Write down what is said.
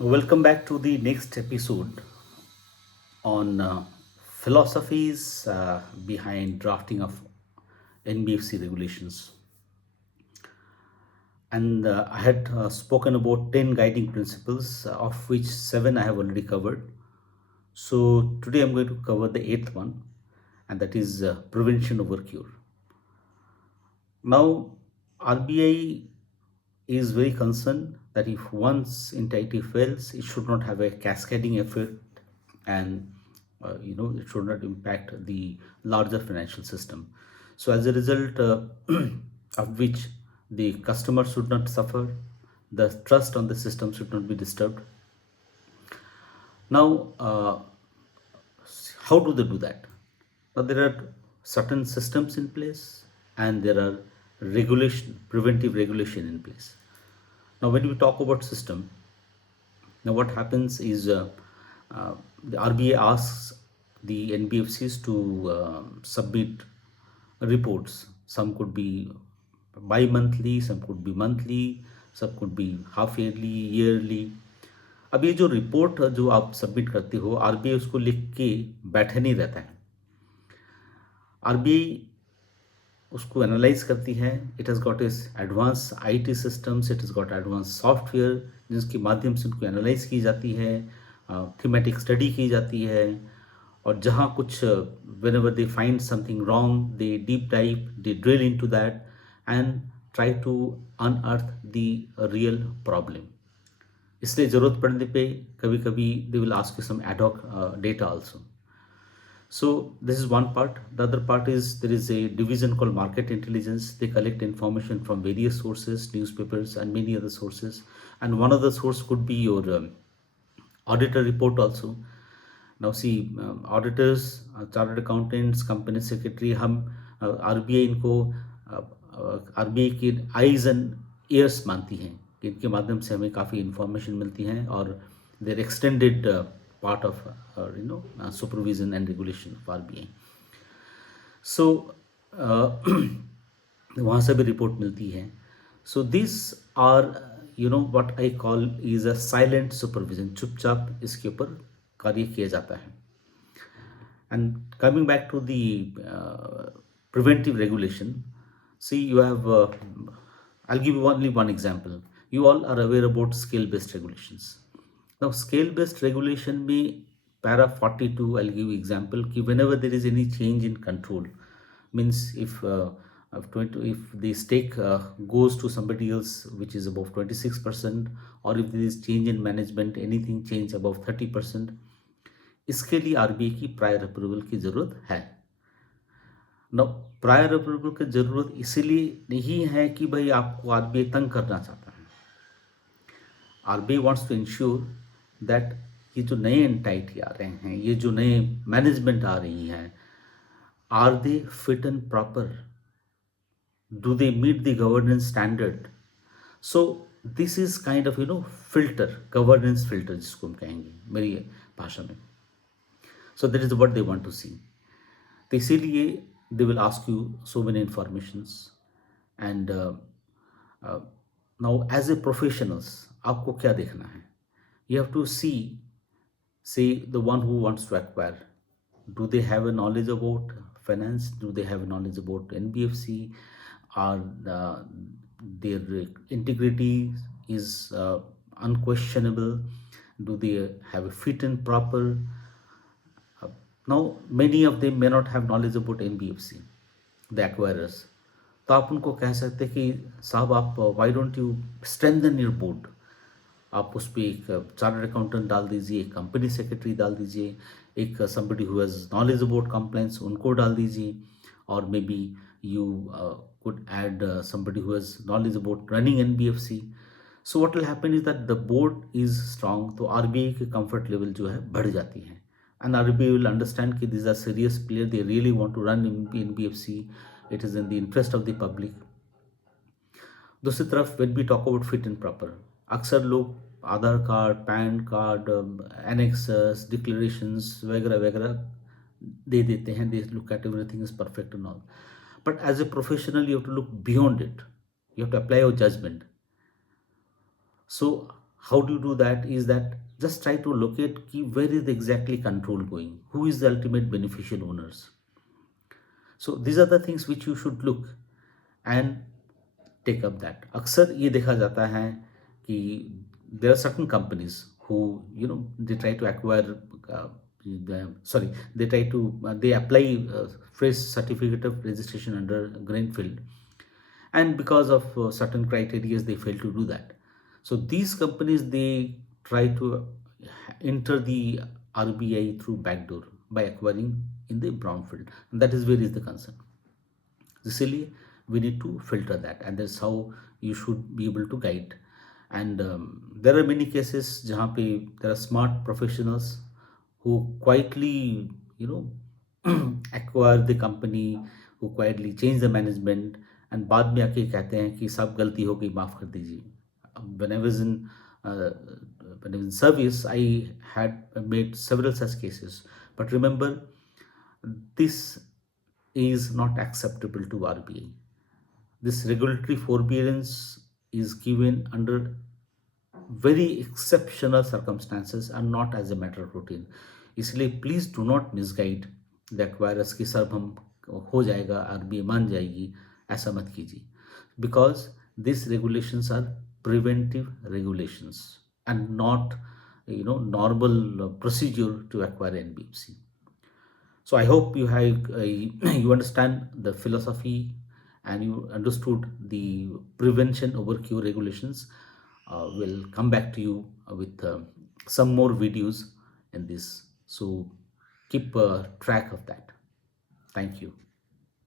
Welcome back to the next episode on philosophies behind drafting of NBFC regulations. And I had spoken about 10 guiding principles, of which 7 I have already covered. So today I'm going to cover the eighth one, and that is prevention over cure. Now, RBI is very concerned that if once entity fails, it should not have a cascading effect, and it should not impact the larger financial system. So as a result, of which the customer should not suffer, the trust on the system should not be disturbed. Now, how do they do that? Now, there are certain systems in place, and there are preventive regulation in place. Now, when we talk about system, now what happens is the RBA asks the NBFCs to submit reports. Some could be bi-monthly, some could be monthly, some could be half yearly, yearly. अब ये जो report जो आप submit करते हो, RBI उसको लिख के बैठे नहीं रहता है। आरबीआई उसको एनालाइज करती है। इट हैज़ गॉट इस advance IT systems, it has got advance software जिसके माध्यम से उनको एनालाइज की जाती है, थीमेटिक स्टडी की जाती है, और जहाँ कुछ whenever they find something wrong, they deep dive, they drill in to that and try to unearth the real problem. इसलिए ज़रूरत पड़ने पे कभी कभी they will ask you some ad hoc data also. So this is one part. The other part is there is a division called market intelligence. They collect information from various sources, newspapers and many other sources. And one of the source could be your auditor report also. Now see, auditors, chartered accountants, company secretary, हम RBI इनको RBI की eyes and years मानती हैं कि इनके माध्यम से हमें काफ़ी इंफॉर्मेशन मिलती हैं, और देर extended part of supervision and regulation of RBI. So वहाँ से भी रिपोर्ट मिलती है. So these are what I call is a silent supervision. चुपचाप इसके ऊपर कार्य किया जाता है. And coming back to the preventive regulation, see, you have I'll give you only one example. You all are aware about scale-based regulations. Now, scale-based regulation में para 42, I'll give you example कि whenever there is any change in control, means if the stake goes to somebody else which is above 26%, or if there is change in management, anything change above 30%, इसके लिए RBI की prior approval की ज़रूरत है. ना prior approval की ज़रूरत इसीलिए नहीं है कि भाई आपको आरबीआई तंग करना चाहता है. RBI wants to ensure that ये जो नए एंटाइटी आ रहे हैं, ये जो नए मैनेजमेंट आ रही हैं, are they fit and proper, do they meet the governance standard. So this is kind of filter, governance filter जिसको हम कहेंगे मेरी भाषा में. So that is what they want to see. तो इसीलिए they will ask you so many informations. And now as a professionals आपको क्या देखना है? You have to see, say, the one who wants to acquire, do they have a knowledge about finance? Do they have a knowledge about NBFC? Are their integrity is unquestionable? Do they have a fit and proper? Now, many of them may not have knowledge about NBFC, the acquirers. तो आप उनको कह सकते हैं कि साहब आप why don't you strengthen your board? आप उस पर एक चार्टर्ड अकाउंटेंट डाल दीजिए, एक कंपनी सेक्रेटरी डाल दीजिए, एक somebody who has knowledge about compliance उनको डाल दीजिए, और maybe you could add somebody who has knowledge about running NBFC. So what will happen is that the board is strong. तो आरबीआई के comfort level जो है बढ़ जाती है, एंड आरबीआई विल अंडरस्टैंड कि this are serious player, they really want to run NBFC, it is in the interest of the public. दूसरी तरफ when we talk about fit and proper, अक्सर लोग Aadhaar card, PAN card, annexures, declarations वगैरह वगैरह दे देते हैं. They look at everything is perfect and all. But as a professional you have to look beyond it, you have to apply your judgement. So How do you do that? Is that just try to locate key where is the exactly control going, who is the ultimate beneficial owners. So these are the things which you should look and take up that. अक्सर ये देखा जाता है कि there are certain companies who, they try to acquire, sorry, they try to they apply fresh certificate of registration under greenfield, and because of certain criteria they fail to do that. So these companies, they try to enter the RBI through backdoor by acquiring in the brownfield, and that is where is the concern. इसलिए we need to filter that, and that's how you should be able to guide. And there are many cases जहाँ पे there are smart professionals who quietly, you know acquire the company, who quietly change the management, and बाद में आके कहते हैं कि सब गलती हो गई, माफ़ कर दीजिए. When I was in uh, when I was in service, I had made several such cases. But remember, this is not acceptable to RBI. This regulatory forbearance is given under very exceptional circumstances and not as a matter of routine. इसलिए please do not misguide the acquirers की सब हम हो जाएगा, RBI मान जाएगी, ऐसा मत कीजिए. Because this regulations are preventive regulations and not normal procedure to acquire NBFC. So I hope you have you understand the philosophy, and you understood the prevention over cure regulations. We'll come back to you with some more videos in this. So keep track of that. Thank you.